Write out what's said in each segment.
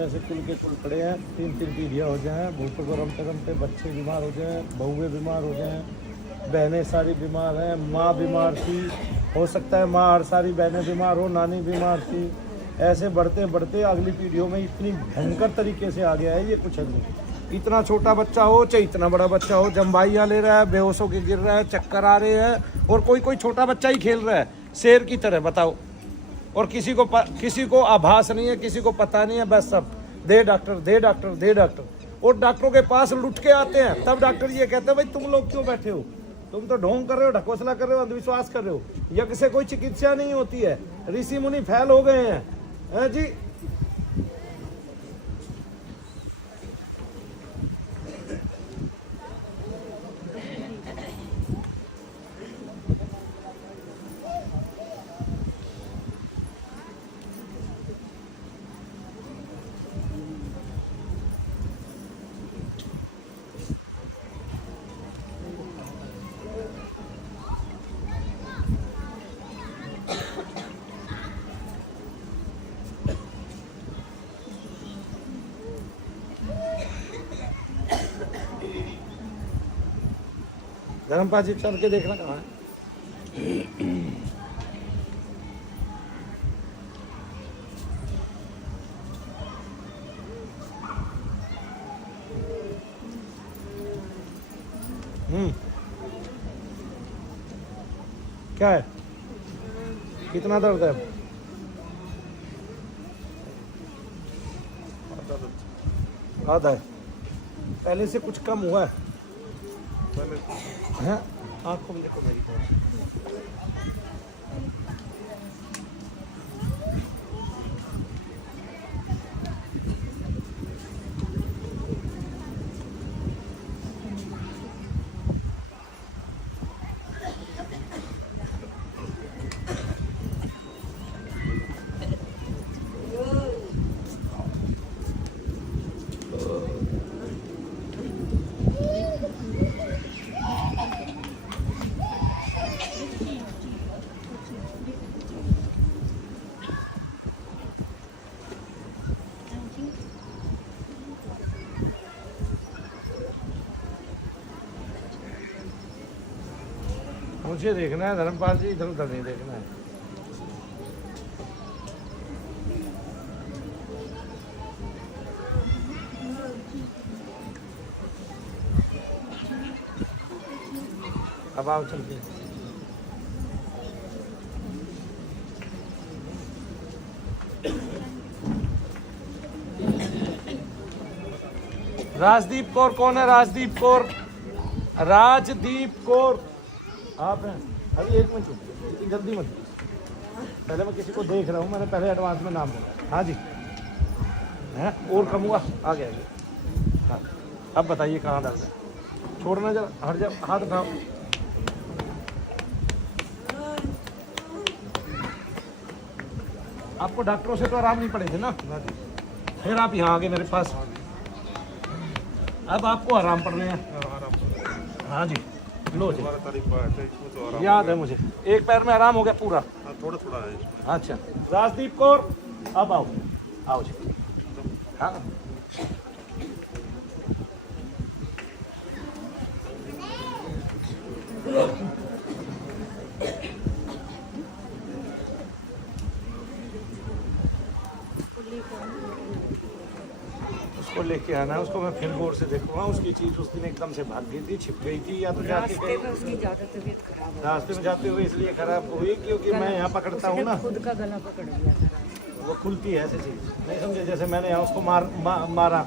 ऐसे कुल के कुल पड़े हैं, 3-3 पीढ़ियाँ हो जाएं, भूखों को रमते रमते बच्चे बीमार हो जाएं, बहुएँ बीमार हो जाएं, बहनें सारी बीमार हैं, माँ बीमार थी, हो सकता है माँ और सारी बहनें बीमार हो, नानी बीमार थी। ऐसे बढ़ते बढ़ते अगली पीढ़ियों में इतनी भयंकर तरीके से आ गया है ये कुछ नहीं। इतना छोटा बच्चा हो चाहे इतना बड़ा बच्चा हो, जम्बाइयाँ ले रहा है, बेहोश होकर गिर रहा है, चक्कर आ रहे हैं, और कोई कोई छोटा बच्चा ही खेल रहा है शेर की तरह, बताओ। और किसी को आभास नहीं है, किसी को पता नहीं है, बस सब दे डॉक्टर दे डॉक्टर दे डॉक्टर। और डॉक्टरों के पास लुट के आते हैं, तब डॉक्टर ये कहते हैं भाई तुम लोग क्यों बैठे हो, तुम तो ढोंग कर रहे हो, ढकोसला कर रहे हो, अंधविश्वास कर रहे हो, यज्ञ से कोई चिकित्सा नहीं होती है, ऋषि मुनि फैल हो गए हैं जी। गर्म पाजी चल के देखना कहाँ है। क्या है, कितना दर्द है? आधा है, पहले से कुछ कम हुआ है? हाँ, आँखों में देखो मेरी तरफ। मुझे देखना है धर्मपाल जी, इधर उधर नहीं देखना है। अब आओ चलते हैं। राजदीप कौर कौन है? राजदीप कौर, राजदीप कौर आप हैं? अभी एक मिनट इतनी जल्दी मत, पहले मैं किसी को देख रहा हूँ, मैंने पहले एडवांस में नाम बोला। हाँ जी है, और कम हुआ, आ गया जी। हाँ अब बताइए कहाँ दर्द है? छोड़ना जरा, हट जाओ, हाथ उठाओ। आपको डॉक्टरों से तो आराम नहीं पड़े थे ना, फिर आप यहाँ आ गए मेरे पास, अब आपको आराम पड़ रहे हैं। हाँ जी लो जी, याद है मुझे, एक पैर में आराम हो गया पूरा, थोड़ा थोड़ा है। अच्छा राजदीप कौर अब आओ, आओ जी। हाँ उसको लेके आना है, उसको मैं फिर गौर से देखूंगा। उसकी चीज उस दिन एकदम से भाग गई थी, छिप गई थी, या तो जाके उसकी ज्यादा तबीयत खराब है। रास्ते में जाते हुए इसलिए खराब हुई क्योंकि मैं यहाँ पकड़ता हूँ ना, खुद का गला पकड़ लिया था। वो खुलती है ऐसी चीज, नहीं समझे? जैसे मैंने यहाँ उसको मारा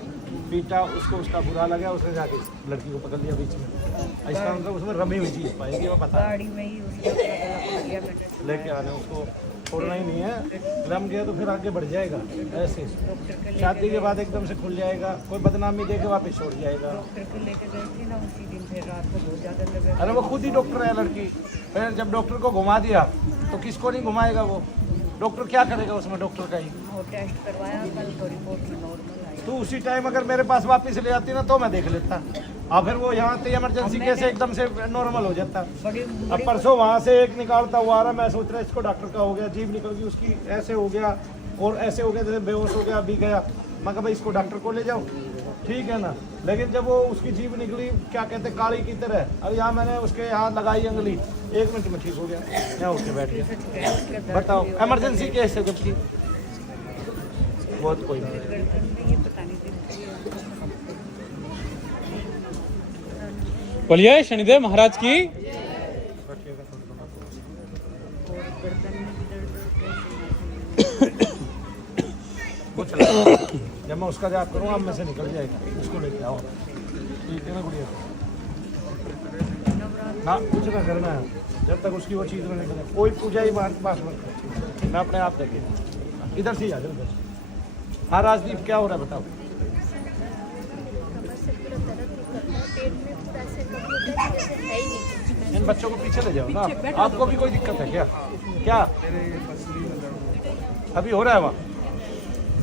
पीटा, उसको उसका बुरा लगा, उसने जाके लड़की को पकड़ लिया बीच में। इसका मतलब उसमें रमी हुई चीज पाएगी, वो पता गाड़ी में ही उसका गला पकड़ लिया मैंने। लेके आना, उसको छोड़ना ही नहीं है। रम गया तो फिर आगे बढ़ जाएगा ऐसे, डॉक्टर के शादी के बाद एकदम से खुल जाएगा, कोई बदनामी देके वापस छोड़ जाएगा। डॉक्टर को लेके गई थी ना, उसी दिन फिर रात को बहुत ज्यादा लगा। अरे वो खुद ही डॉक्टर है लड़की, फिर जब डॉक्टर को घुमा दिया तो किसको नहीं घुमाएगा वो? डॉक्टर क्या करेगा उसमें, डॉक्टर का ही। वो टेस्ट करवाया कल तो रिपोर्ट में नॉर्मल आई। तो उसी टाइम अगर मेरे पास वापस ले आती ना तो मैं देख लेता, और फिर वो यहाँ से इमरजेंसी कैसे एकदम से नॉर्मल हो जाता। बड़ी अब परसों वहाँ से एक निकालता हुआ आ रहा, मैं सोच रहा इसको डॉक्टर का हो गया, जीभ निकल गई उसकी, ऐसे हो गया और ऐसे हो गया, जैसे बेहोश हो गया, अभी गया। मैं कहा भाई इसको डॉक्टर को ले जाओ, ठीक है ना। लेकिन जब वो उसकी जीभ निकली, क्या कहते काली की तरह, अब यहाँ मैंने उसके यहाँ लगाई अंगली, 1 मिनट में ठीक हो गया, यहाँ उठ के बैठ गया। बताओ इमरजेंसी केस है, जबकि बहुत कोई नहीं। गर्दन में ये पता नहीं दिखती है। बोलिए शनिदेव महाराज की। और गर्दन में भी दर्द होता है। वो चला जब मैं उसका जाप करूँगा, अब में से निकल जाएगा। उसको लेके आओ, ठीक है ना गुड़िया? ना कुछ ना करना है जब तक उसकी वो चीज़ में निकले, कोई पूजा ही पास मत करो, मैं अपने आप देखे। इधर से ही आ जाओ, इधर से। हाँ राजदीप क्या हो रहा है बताओ? कमर से पूरा दर्द होता है, पेट में पूरा ऐसे कभी होता है कि जैसे है ही नहीं। इन बच्चों को पीछे ले जाओ ना। आपको भी कोई दिक्कत है क्या? क्या अभी हो रहा है वहाँ?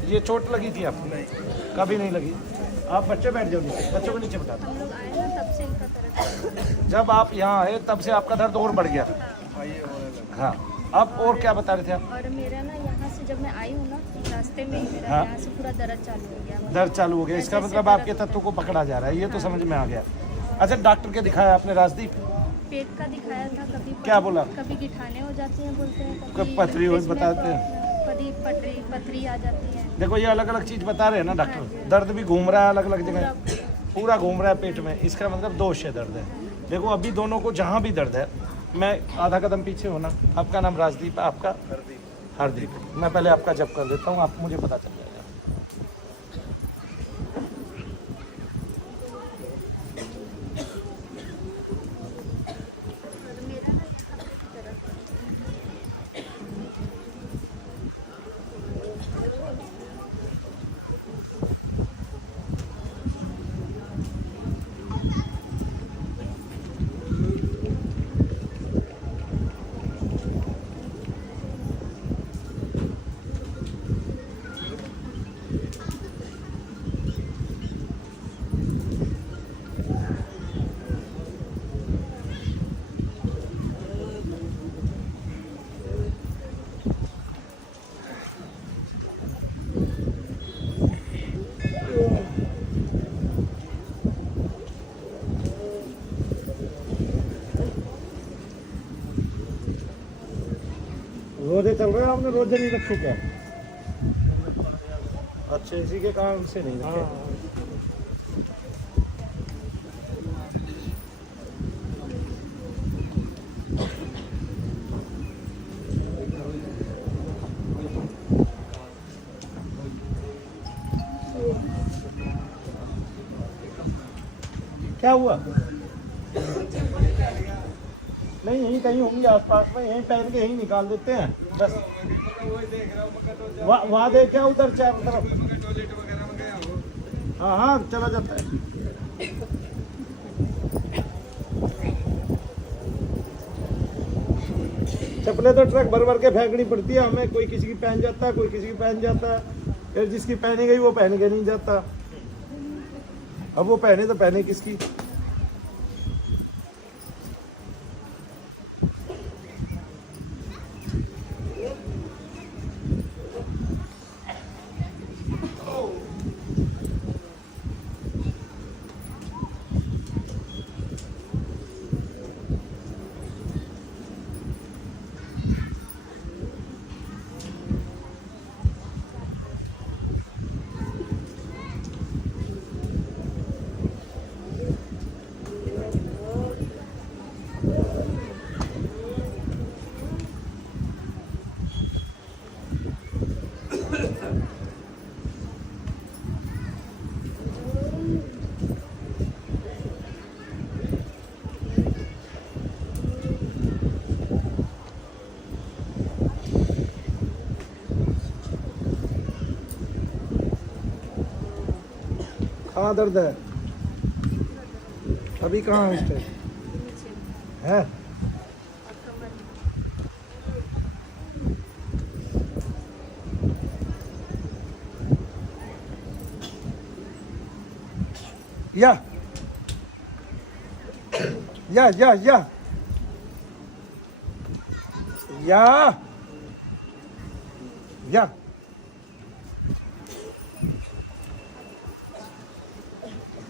ये चोट लगी थी आपको? कभी नहीं लगी। आप बच्चे बैठ जाओ नीचे, बच्चों को नीचे बैठा दो। हम लोग आए ना तब से इनका दर्द। जब आप यहाँ आए तब से आपका दर्द और बढ़ गया? हाँ अब और क्या बता रहे थे आप? और मेरा ना यहाँ से जब मैं आई हूँ ना, रास्ते में ही मेरा हाँ। यहाँ से पूरा दर्द चालू हो गया। दर्द चालू हो गया, इसका मतलब आपके तत्व को पकड़ा जा रहा है, ये तो समझ में आ गया। अच्छा डॉक्टर के दिखाया आपने राजदीप? पेट का दिखाया था, कभी क्या बोला? कभी गिठाने हो जाती हैं बोलते हैं, कभी पथरी हो बताते हैं। कभी पथरी आ जाती है। देखो ये अलग अलग चीज बता रहे हैं ना डॉक्टर, दर्द भी घूम रहा है अलग अलग जगह, पूरा घूम रहा है पेट में, इसका मतलब दोष है, दर्द है। देखो अभी दोनों को जहाँ भी दर्द है, मैं आधा कदम पीछे होना। आपका नाम राजदीप है, आपका हरदीप। मैं पहले आपका जप कर देता हूँ, आप मुझे पता चल जाएगा। और मेरा ना यहाँ पे भी दर्द है। रोजे चल रहे हैं आपने? रोजे नहीं रखे क्या? अच्छा, इसी के कारण से नहीं रखे। क्या हुआ? नहीं, यहीं कहीं होंगी आसपास में, यहीं पहन के यहीं निकाल देते हैं बस। वहाँ देख क्या उधर चारों तरफ। हाँ हाँ, चला जाता है। चप्पलें तो ट्रक भर भर के फेंकनी पड़ती है हमें, कोई किसी की पहन जाता है, कोई किसी की पहन जाता है, फिर जिसकी पहनी गई वो पहन के नहीं जाता। अब वो पहने तो पहने किसकी। कहाँ दर्द है अभी? कहाँ है इस टाइम है? या या या या या या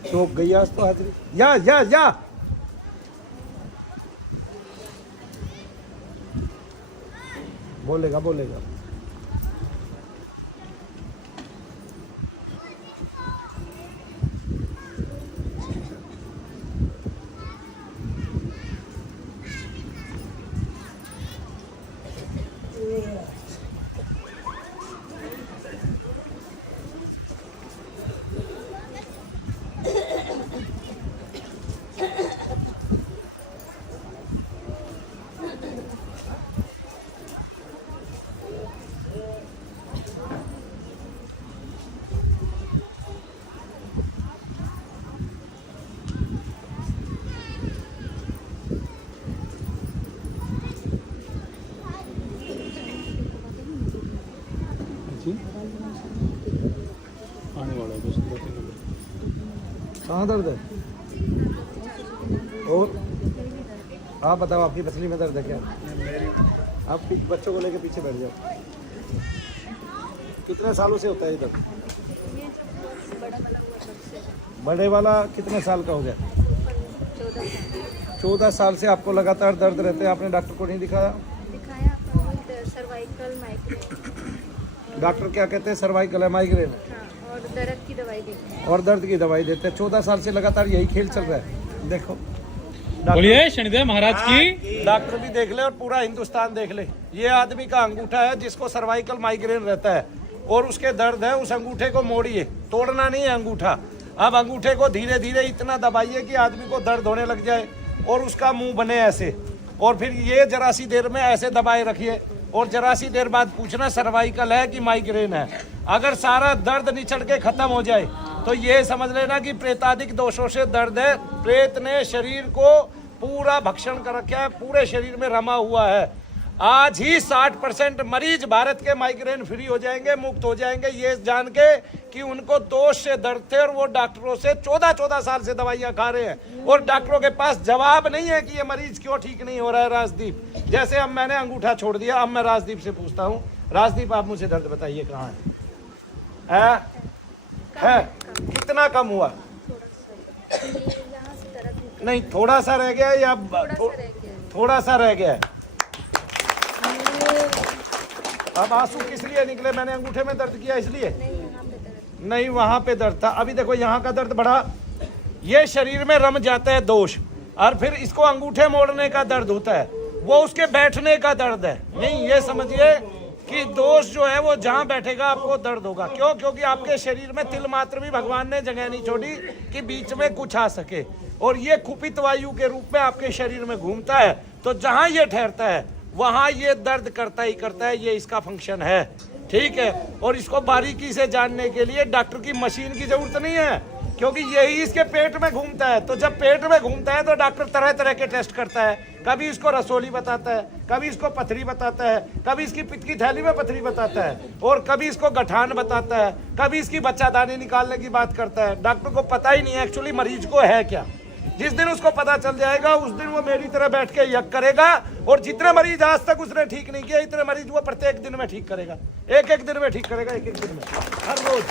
तो गई आज तो हाजिरी। या बोलेगा बोलेगा। आने वाला है 2-3 नंबर। कहाँ दर्द है? और आप बताओ, आपकी पसली में दर्द है क्या? आप बच्चों को लेके पीछे बैठ जाओ। कितने सालों से होता है इधर? ये जब बड़ा वाला हुआ तब से। बड़े वाला कितने साल का हो गया? 14 साल से आपको लगातार दर्द रहते हैं। आपने डॉक्टर को नहीं दिखाया? दिखाया, सर्वाइकल माइग्रेन। डॉक्टर क्या कहते हैं? सर्वाइकल है, माइग्रेन है। हाँ, और दर्द की दवाई देते हैं। और दर्द की दवाई देते हैं। 14 साल से लगातार यही खेल चल रहा है। देखो बोलिए शनिदेव महाराज की। डॉक्टर भी देख ले और पूरा हिंदुस्तान देख ले। ये आदमी का अंगूठा है जिसको सर्वाइकल माइग्रेन रहता है और उसके दर्द है। उस अंगूठे को मोड़िए, तोड़ना नहीं है अंगूठा। अब अंगूठे को धीरे धीरे इतना दबाइए कि आदमी को दर्द होने लग जाए और उसका मुंह बने ऐसे, और फिर ये जरा सी देर में ऐसे दबाए रखिए और जरा सी देर बाद पूछना सर्वाइकल है कि माइग्रेन है। अगर सारा दर्द निचड़ के खत्म हो जाए तो ये समझ लेना कि प्रेतादिक दोषों से दर्द है। प्रेत ने शरीर को पूरा भक्षण कर रखा है, पूरे शरीर में रमा हुआ है। आज ही 60% मरीज भारत के माइग्रेन फ्री हो जाएंगे, मुक्त हो जाएंगे, ये जान के कि उनको दोष से दर्द थे और वो डॉक्टरों से 14 साल से दवाइयां खा रहे हैं और डॉक्टरों के पास जवाब नहीं है कि ये मरीज क्यों ठीक नहीं हो रहा है। राजदीप, जैसे अब मैंने अंगूठा छोड़ दिया, अब मैं राजदीप से पूछता हूँ, राजदीप आप मुझे दर्द बताइए कहाँ है? कितना कम हुआ? यहाँ से दर्द नहीं, थोड़ा सा रह गया या थोड़ा सा रह गया है। थोड़ा सा रह गया है? अब आंसू किस लिए निकले? मैंने अंगूठे में दर्द किया इसलिए? नहीं यहाँ पे दर्द। नहीं, वहां पे दर्द था। अभी देखो यहाँ का दर्द बढ़ा, ये शरीर में रम जाता है दोष, और फिर इसको अंगूठे मोड़ने का दर्द होता है, वो उसके बैठने का दर्द है। नहीं, ये समझिए कि दोष जो है वो जहां बैठेगा आपको दर्द होगा। क्यों? क्योंकि आपके शरीर में तिल मात्र भी भगवान ने जगह नहीं छोड़ी कि बीच में कुछ आ सके, और ये कुपित वायु के रूप में आपके शरीर में घूमता है, तो जहां ये ठहरता है वहां ये दर्द करता ही करता है। ये इसका फंक्शन है, ठीक है। और इसको बारीकी से जानने के लिए डॉक्टर की मशीन की जरूरत नहीं है, क्योंकि यही इसके पेट में घूमता है। तो जब पेट में घूमता है तो डॉक्टर तरह तरह के टेस्ट करता है। कभी इसको रसोली बताता है, कभी इसको पथरी बताता है, कभी इसकी पित्त की थैली में पथरी बताता है, और कभी इसको गठान बताता है, कभी इसकी बच्चादानी निकालने की बात करता है। डॉक्टर को पता ही नहीं है एक्चुअली मरीज को है क्या। जिस दिन उसको पता चल जाएगा उस दिन वो मेरी तरह बैठ के यज्ञ करेगा, और जितने मरीज आज तक उसने ठीक नहीं किया, इतने मरीज वो प्रत्येक दिन में ठीक करेगा, एक एक दिन में ठीक करेगा, एक एक दिन में, हर रोज।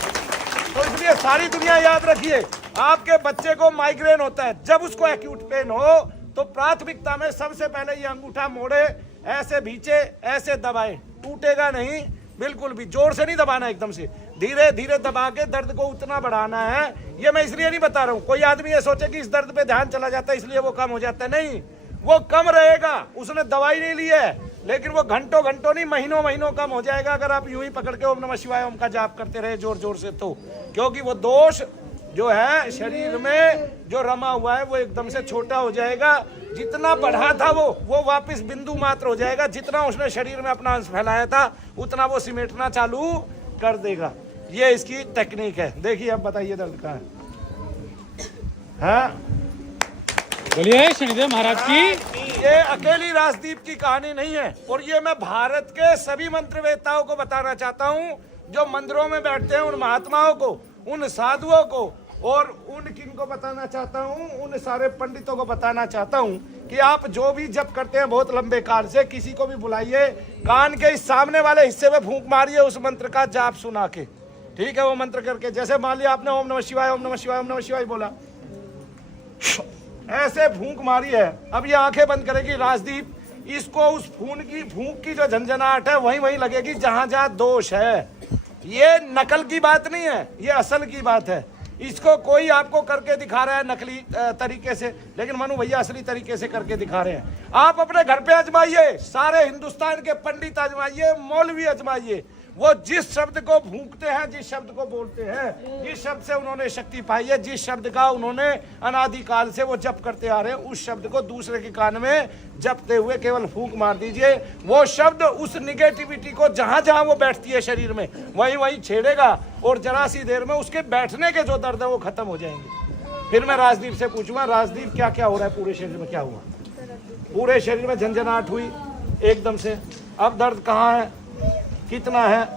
तो इसलिए सारी दुनिया याद रखिए, आपके बच्चे को माइग्रेन होता है, जब उसको एक्यूट पेन हो तो प्राथमिकता में सबसे पहले ये अंगूठा मोड़े, ऐसे भींचे, ऐसे दबाए, टूटेगा नहीं, बिल्कुल भी जोर से नहीं दबाना, एकदम से धीरे धीरे दबा के दर्द को उतना बढ़ाना है। ये मैं इसलिए नहीं बता रहा हूँ कोई आदमी ये सोचे कि इस दर्द पे ध्यान चला जाता है इसलिए वो कम हो जाता है, नहीं, वो कम रहेगा, उसने दवाई नहीं ली है, लेकिन वो घंटों घंटों नहीं, महीनों महीनों कम हो जाएगा अगर आप यूं ही पकड़ के ओम नमः शिवाय ओम का जाप करते रहे जोर जोर से। तो क्योंकि वो दोष जो है शरीर में जो रमा हुआ है वो एकदम से छोटा हो जाएगा, जितना बढ़ा था वो वापस बिंदु मात्र हो जाएगा, जितना उसने शरीर में अपना अंश फैलाया था उतना वो सिमेटना चालू कर देगा। ये इसकी टेक्निक है। देखिए अब बताइए दर्द कहाँ है? हाँ? बोलिए शनिदेव महाराज की। ये अकेली राजदीप की कहानी नहीं है, और ये मैं भारत के सभी मंत्रवेताओं को बताना चाहता हूँ, जो मंदिरों में बैठते हैं, उन महात्माओं को, उन साधुओं को, और उन किन को बताना चाहता हूँ, उन सारे पंडितों को बताना चाहता हूँ कि आप जो भी जप करते हैं बहुत लंबे काल से, किसी को भी बुलाइए, कान के इस सामने वाले हिस्से में फूंक मारिए उस मंत्र का जाप सुना के, ठीक है। वो मंत्र करके, जैसे मान लिया आपने ओम नमः शिवाय ओम नमः शिवाय ओम नमः शिवाय बोला, ऐसे फूंक मारी है। अब ये आंखें बंद करेगी राजदीप, इसको उस फूंक की जो झंझनाहट है वहीं वहीं लगेगी जहां जहां दोष है। ये नकल की बात नहीं है, ये असल की बात है। इसको कोई आपको करके दिखा रहा है नकली तरीके से, लेकिन मनु भैया असली तरीके से करके दिखा रहे हैं। आप अपने घर पे आजमाइए, सारे हिंदुस्तान के पंडित आजमाइए, मौलवी आजमाइए, वो जिस शब्द को भूंकते हैं, जिस शब्द को बोलते हैं, जिस शब्द से उन्होंने शक्ति पाई है, जिस शब्द का उन्होंने अनादिकाल से वो जप करते आ रहे हैं, उस शब्द को दूसरे के कान में जपते हुए केवल फूंक मार दीजिए। वो शब्द उस निगेटिविटी को जहां जहां वो बैठती है शरीर में वहीं वहीं छेड़ेगा, और जरा सी देर में उसके बैठने के जो दर्द है वो खत्म हो जाएंगे। फिर मैं राजदीप से पूछूंगा, राजदीप क्या क्या हो रहा है पूरे शरीर में, क्या हुआ? पूरे शरीर में झंझनाहट हुई एकदम से। अब दर्द कहाँ है, कितना है?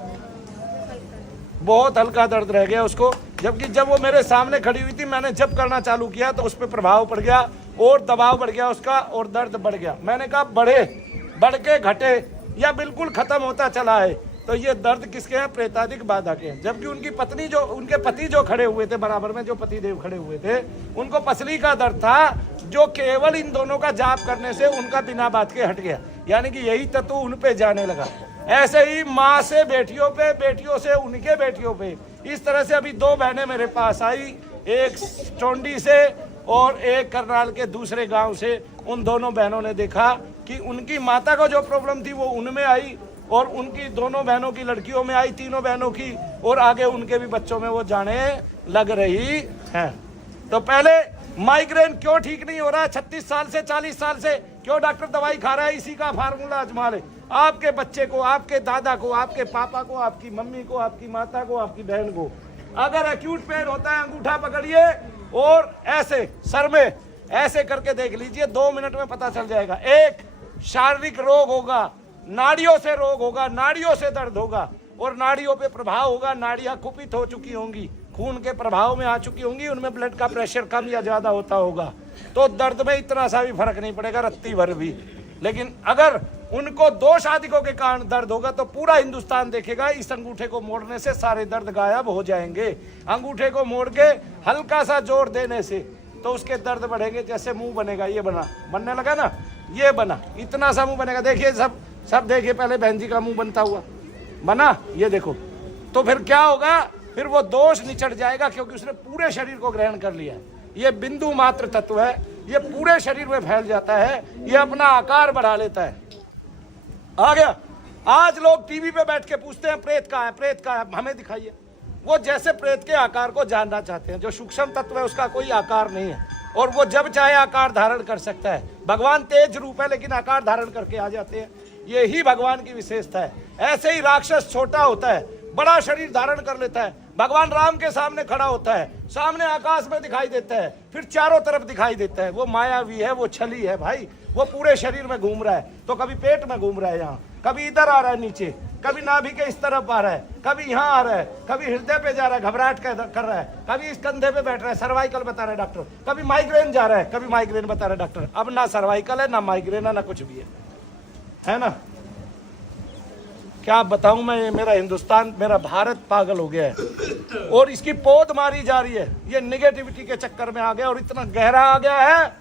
बहुत हल्का दर्द रह गया उसको, जबकि जब वो मेरे सामने खड़ी हुई थी मैंने जब करना चालू किया तो उस पर प्रभाव पड़ गया और दबाव बढ़ गया उसका, और दर्द बढ़ गया। मैंने कहा बढ़ के घटे या बिल्कुल खत्म होता चला है। तो ये दर्द किसके हैं? प्रेतादिक बाधा के हैं। जबकि उनकी पत्नी जो, उनके पति जो खड़े हुए थे बराबर में, जो पति देव खड़े हुए थे, उनको पसली का दर्द था, जो केवल इन दोनों का जाप करने से उनका बिना बात के हट गया, यानी कि यही तत्व उन पे जाने लगा। ऐसे ही माँ से बेटियों पे, बेटियों से उनके बेटियों पे, इस तरह से अभी 2 बहनें मेरे पास आई, एक चौंडी से और एक करनाल के दूसरे गांव से। उन दोनों बहनों ने देखा कि उनकी माता को जो प्रॉब्लम थी वो उनमें आई, और उनकी दोनों बहनों की लड़कियों में आई, तीनों बहनों की, और आगे उनके भी बच्चों में वो जाने लग रही है। तो पहले माइग्रेन क्यों ठीक नहीं हो रहा है 36 साल से, 40 साल से, क्यों डॉक्टर दवाई खा रहा है? इसी का फार्मूला आजमा ले। आपके बच्चे को, आपके दादा को, आपके पापा को, आपकी मम्मी को, आपकी माता को, आपकी बहन को अगर एक्यूट पेन होता है, अंगूठा पकड़िए और ऐसे सर में ऐसे करके देख लीजिए, 2 मिनट में पता चल जाएगा। एक शारीरिक रोग होगा, नाड़ियों से रोग होगा, नाड़ियों से दर्द होगा, और नाड़ियों पे प्रभाव होगा। नाड़ियां कुपित हो चुकी होंगी, खून के प्रभाव में आ चुकी होंगी, उनमें ब्लड का प्रेशर कम या ज्यादा होता होगा, तो दर्द में इतना सा भी फर्क नहीं पड़ेगा, रत्ती भर भी। लेकिन अगर उनको दोष आदिकों के कारण दर्द होगा तो पूरा हिंदुस्तान देखेगा, इस अंगूठे को मोड़ने से सारे दर्द गायब हो जाएंगे। अंगूठे को मोड़ के हल्का सा जोर देने से तो उसके दर्द बढ़ेंगे। जैसे मुंह बनेगा, ये बना, बनने लगा ना, ये बना, इतना सा मुंह बनेगा। देखिए सब देखिए, पहले बहन जी का मुंह बनता हुआ, बना, ये देखो, तो फिर क्या होगा, फिर वो दोष निचट जाएगा क्योंकि उसने पूरे शरीर को ग्रहण कर लिया है। ये बिंदु मात्र तत्व है, ये पूरे शरीर में फैल जाता है, ये अपना आकार बढ़ा लेता है। आ गया। आज लोग टीवी पे बैठ के पूछते हैं प्रेत कहाँ है, प्रेत कहाँ है, हमें दिखाइए। वो जैसे प्रेत के आकार को जानना चाहते हैं। जो सूक्ष्म तत्व है उसका कोई आकार नहीं है और वो जब चाहे आकार धारण कर सकता है। भगवान तेज रूप है लेकिन आकार धारण करके आ जाते हैं, यही भगवान की विशेषता है। ऐसे ही राक्षस छोटा होता है, बड़ा शरीर धारण कर लेता है। भगवान राम के सामने खड़ा होता है, सामने आकाश में दिखाई देता है, फिर चारों तरफ दिखाई देता है। वो मायावी है, वो छली है भाई, वो पूरे शरीर में घूम रहा है। तो कभी पेट में घूम रहा है, यहाँ कभी इधर आ रहा है नीचे, कभी नाभि के इस तरफ आ रहा है, कभी यहाँ आ रहा है, कभी हृदय पे जा रहा है, घबराहट कर रहा है, कभी इस कंधे पे बैठ रहा है, सर्वाइकल बता रहा है डॉक्टर, कभी माइग्रेन जा रहा है, कभी माइग्रेन बता रहा है डॉक्टर। अब ना सर्वाइकल है, ना माइग्रेन है, ना कुछ भी है ना। क्या बताऊं मैं, मेरा हिंदुस्तान, मेरा भारत पागल हो गया है और इसकी पोद मारी जा रही है। ये निगेटिविटी के चक्कर में आ गया और इतना गहरा आ गया है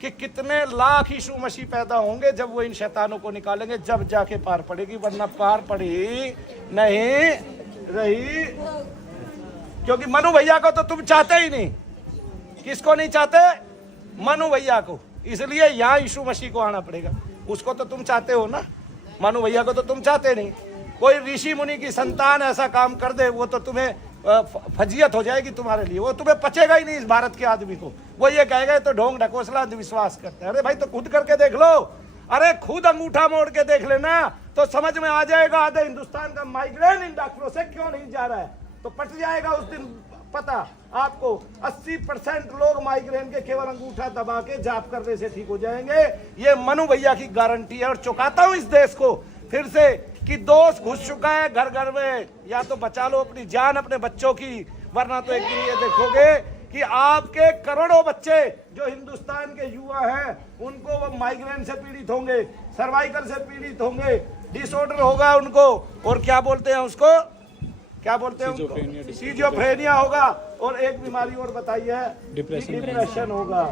कि कितने लाख यीशु मसीह पैदा होंगे जब वो इन शैतानों को निकालेंगे, जब जाके पार पड़ेगी, वरना पार पड़ी नहीं रही। क्योंकि मनु भैया को तो तुम चाहते ही नहीं। किसको नहीं चाहते? मनु भैया को। इसलिए यहाँ यीशु मसीह को आना पड़ेगा। उसको तो तुम चाहते हो ना, मनु भैया को तो तुम चाहते नहीं। कोई ऋषि मुनि की संतान ऐसा काम कर दे, वो तो तुम्हें फजीयत हो जाएगी तुम्हारे लिए, वो तुम्हें पचेगा ही नहीं। इस भारत के आदमी को वो ये कहेगा तो ढोंग ढकोसला विश्वास करते हैं। अरे भाई तो खुद करके देख लो, अरे खुद अंगूठा मोड़ के देख लेना तो समझ में आ जाएगा आधे हिंदुस्तान का माइग्रेन इन डॉक्टरों से क्यों नहीं जा रहा है। तो पट जाएगा उस दिन पता आपको। 80% लोग माइग्रेन के केवल अंगूठा दबा के जाप करने से ठीक हो जाएंगे। ये मनु भैया की गारंटी है। और चौंकाता हूं इस देश को फिर से कि दोष घुस चुका है घर घर में। या तो बचा लो अपनी जान अपने बच्चों की, वरना तो एक दिन ये देखोगे कि आपके करोड़ों बच्चे जो हिंदुस्तान के युवा हैं उनको वो माइग्रेन से पीड़ित होंगे, सर्वाइकल से पीड़ित होंगे, डिसऑर्डर होगा उनको, और क्या बोलते हैं उसको, क्या बोलते हैं उनको, सिजोफ्रेनिया होगा। और एक बीमारी और बताइए, डिप्रेशन होगा।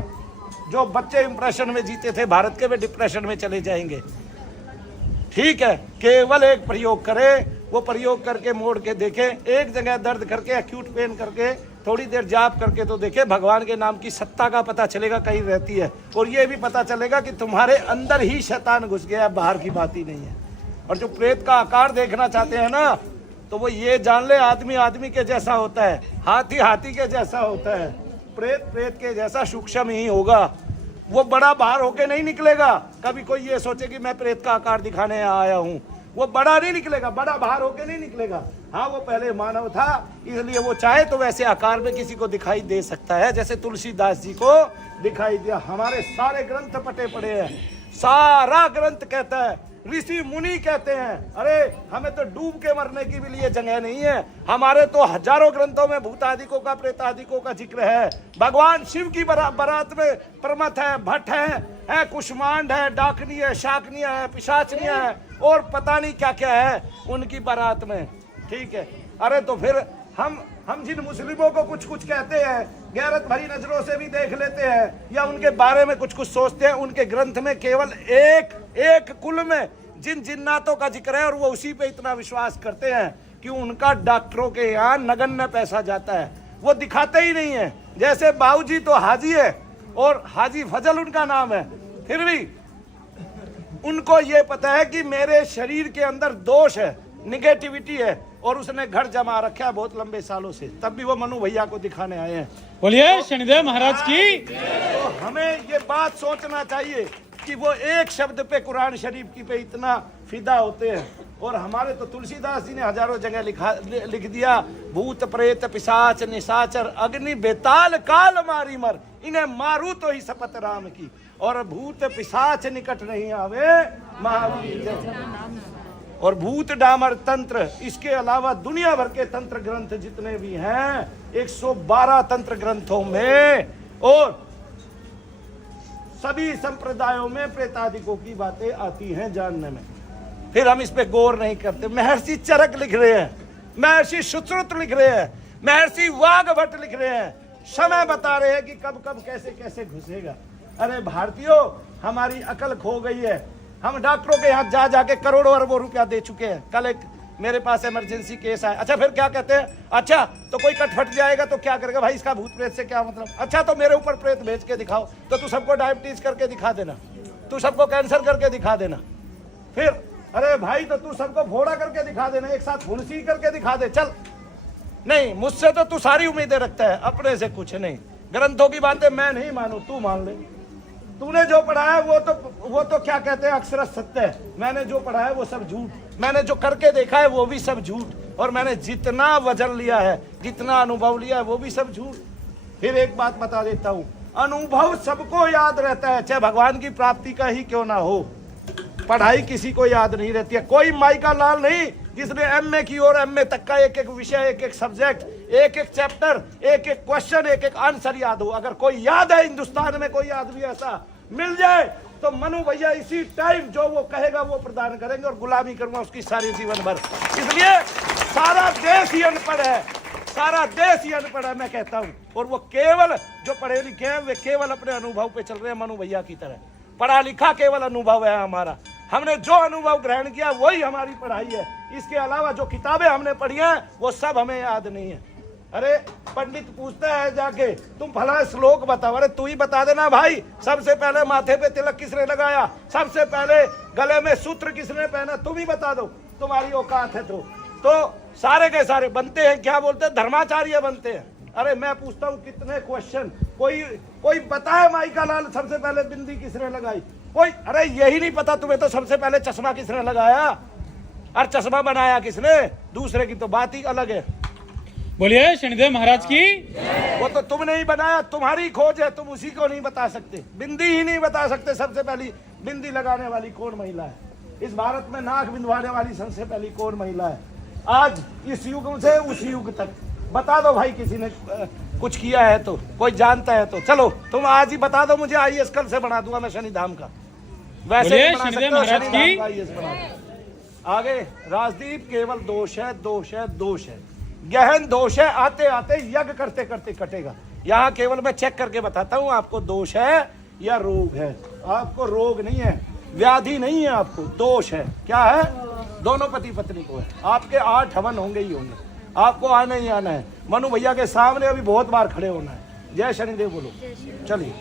जो बच्चे इंप्रेशन में जीते थे भारत के, वे डिप्रेशन में चले जाएंगे। ठीक है, केवल एक प्रयोग करें, वो प्रयोग करके मोड़ के देखें, एक जगह दर्द करके, एक्यूट पेन करके, थोड़ी देर जाप करके तो देखें, भगवान के नाम की सत्ता का पता चलेगा कहीं रहती है। और ये भी पता चलेगा कि तुम्हारे अंदर ही शैतान घुस गया, बाहर की बात ही नहीं है। और जो प्रेत का आकार देखना चाहते हैं ना, तो वो ये जान ले, आदमी आदमी के जैसा होता है, हाथी हाथी के जैसा होता है, प्रेत प्रेत के जैसा सूक्ष्म ही होगा। वो बड़ा बाहर होके नहीं निकलेगा। कभी कोई ये सोचे कि मैं प्रेत का आकार दिखाने आया हूँ, वो बड़ा नहीं निकलेगा, बड़ा बाहर होके नहीं निकलेगा। हाँ, वो पहले मानव था, इसलिए वो चाहे तो वैसे आकार में किसी को दिखाई दे सकता है, जैसे तुलसीदास जी को दिखाई दिया। हमारे सारे ग्रंथ पटे पड़े हैं, सारा ग्रंथ कहता है, ऋषि मुनि कहते हैं। अरे हमें तो डूब के मरने की भी लिए जगह नहीं है। हमारे तो हजारों ग्रंथों में भूतादिकों का, प्रेतादिकों का जिक्र है। भगवान शिव की बारात में प्रमथ है, भट्ट है, कुष्मांड है, डाकनी है, शाकनिया है, पिशाचनिया है और पता नहीं क्या क्या है उनकी बारात में। ठीक है, अरे तो फिर हम जिन मुस्लिमों को कुछ कुछ कहते हैं, गैरत भरी नजरों से भी देख लेते हैं या उनके बारे में कुछ कुछ सोचते हैं, उनके ग्रंथ में केवल एक कुल में जिन जिन्नातों का जिक्र है और वो उसी पे इतना विश्वास करते हैं कि उनका डॉक्टरों के यहाँ नगण्य पैसा जाता है। वो दिखाते ही नहीं है। जैसे बाबूजी तो हाजी है और हाजी फजल उनका नाम है, फिर भी उनको ये पता है कि मेरे शरीर के अंदर दोष है, निगेटिविटी है, और उसने घर जमा रखा है बहुत लंबे सालों से, तब भी वो मनु भैया को दिखाने आए हैं। बोलिए शनिदेव महाराज की। तो हमें ये बात सोचना चाहिए कि वो एक शब्द पे, कुरान शरीफ की पे इतना फिदा होते हैं। और हमारे तो तुलसीदास जी ने हजारों जगह लिख दिया, भूत प्रेत पिशाच निशाचर अग्नि बेताल काल मारी मर, इन्हें मारू तो ही शपथ राम की, और भूत पिशाच निकट नहीं आवे महावीर। और भूत डामर तंत्र, इसके अलावा दुनिया भर के तंत्र ग्रंथ जितने भी हैं, 112 तंत्र ग्रंथों में और सभी संप्रदायों में प्रेतादिकों की बातें आती हैं जानने में। फिर हम इस पे गौर नहीं करते। महर्षि चरक लिख रहे हैं, महर्षि सुश्रुत लिख रहे हैं, महर्षि वाघभट्ट लिख रहे हैं, समय बता रहे हैं कि कब कब कैसे कैसे घुसेगा। अरे भारतीयों, हमारी अकल खो गई है, हम डॉक्टरों के यहाँ जा जाके करोड़ों अरबों रुपया दे चुके हैं। कल एक मेरे पास इमरजेंसी केस आया। अच्छा फिर क्या कहते हैं, अच्छा तो कोई कट फट जाएगा तो क्या करेगा भाई, इसका भूत प्रेत से क्या मतलब। अच्छा तो मेरे ऊपर प्रेत भेज के दिखाओ, तो तू सबको डायबिटीज करके दिखा देना, तू सबको कैंसर करके दिखा देना। फिर अरे भाई तो तू सबको फोड़ा करके दिखा देना, एक साथ फुंसी करके दिखा दे। चल नहीं, मुझसे तो तू सारी उम्मीदें रखता है, अपने से कुछ नहीं। ग्रंथों की बातें मैं नहीं मानू, तू मान ले। तूने जो पढ़ा है वो तो क्या कहते हैं अक्षरश सत्य है। मैंने जो पढ़ा है वो सब झूठ, मैंने जो करके देखा है वो भी सब झूठ, और मैंने जितना वजन लिया है, जितना अनुभव लिया है वो भी सब झूठ। फिर एक बात बता देता हूँ, अनुभव सबको याद रहता है, चाहे भगवान की प्राप्ति का ही क्यों ना हो। पढ़ाई किसी को याद नहीं रहती है। कोई माई का लाल नहीं जिसने एमए की और एमए तक का एक एक विषय, एक एक सब्जेक्ट, एक एक चैप्टर, एक एक क्वेश्चन, एक एक आंसर याद हो। अगर कोई याद है हिंदुस्तान में, कोई आदमी ऐसा मिल जाए तो मनु भैया इसी टाइम जो वो कहेगा वो प्रदान करेंगे, और गुलामी करूंगा उसकी सारी जीवन भर। इसलिए सारा देश ही अनपढ़ है, सारा देश ही अनपढ़ है मैं कहता हूँ। और वो केवल जो पढ़े लिखे हैं वे केवल अपने अनुभव पे चल रहे हैं, मनु भैया की तरह। पढ़ा लिखा केवल अनुभव है हमारा, हमने जो अनुभव ग्रहण किया वही हमारी पढ़ाई है। इसके अलावा जो किताबें हमने पढ़ी हैं वो सब हमें याद नहीं है। अरे पंडित पूछता है जाके, तुम फला श्लोक बताओ, अरे तू ही बता देना भाई। सबसे पहले माथे पे तिलक किसने लगाया, सबसे पहले गले में सूत्र किसने पहना, तुम ही बता दो, तुम्हारी औकात है तो सारे के सारे बनते हैं, क्या बोलते हैं, धर्माचार्य बनते हैं। अरे मैं पूछता हूँ कितने क्वेश्चन, कोई बताए माई का लाल सबसे पहले बिंदी किसने लगाई, कोई अरे यही नहीं पता तुम्हें तो सबसे पहले चश्मा किसने लगाया और चश्मा बनाया किसने, दूसरे की तो बात ही अलग है। बोलिए शनिदेव महाराज की। वो तो तुम नहीं बनाया, तुम्हारी खोज है, तुम उसी को नहीं बता सकते। बिंदी ही नहीं बता सकते सबसे पहली बिंदी लगाने वाली कौन महिला है, इस भारत में नाक बिंदवाने वाली सबसे पहली कौन महिला है। आज इस युग से उस युग तक बता दो भाई, किसी ने कुछ किया है तो, कोई जानता है तो। चलो तुम आज ही बता दो मुझे, आईएएस कल से बना दूंगा मैं शनिधाम का। वैसे नहीं बना सकते हो, शनिधाम का आईएएस बना दो। आगे राजदीप केवल दोष है, दोष है, दोष है, गहन दोष है, आते आते यज्ञ करते करते कटेगा। यहाँ केवल मैं चेक करके बताता हूँ आपको दोष है या रोग है। आपको रोग नहीं है, व्याधि नहीं है, आपको दोष है। क्या है, दोनों पति पत्नी को है। आपके 8 हवन होंगे ही होंगे, आपको आना ही आना है। मनु भैया के सामने अभी बहुत बार खड़े होना है। जय शनिदेव बोलो। चलिए।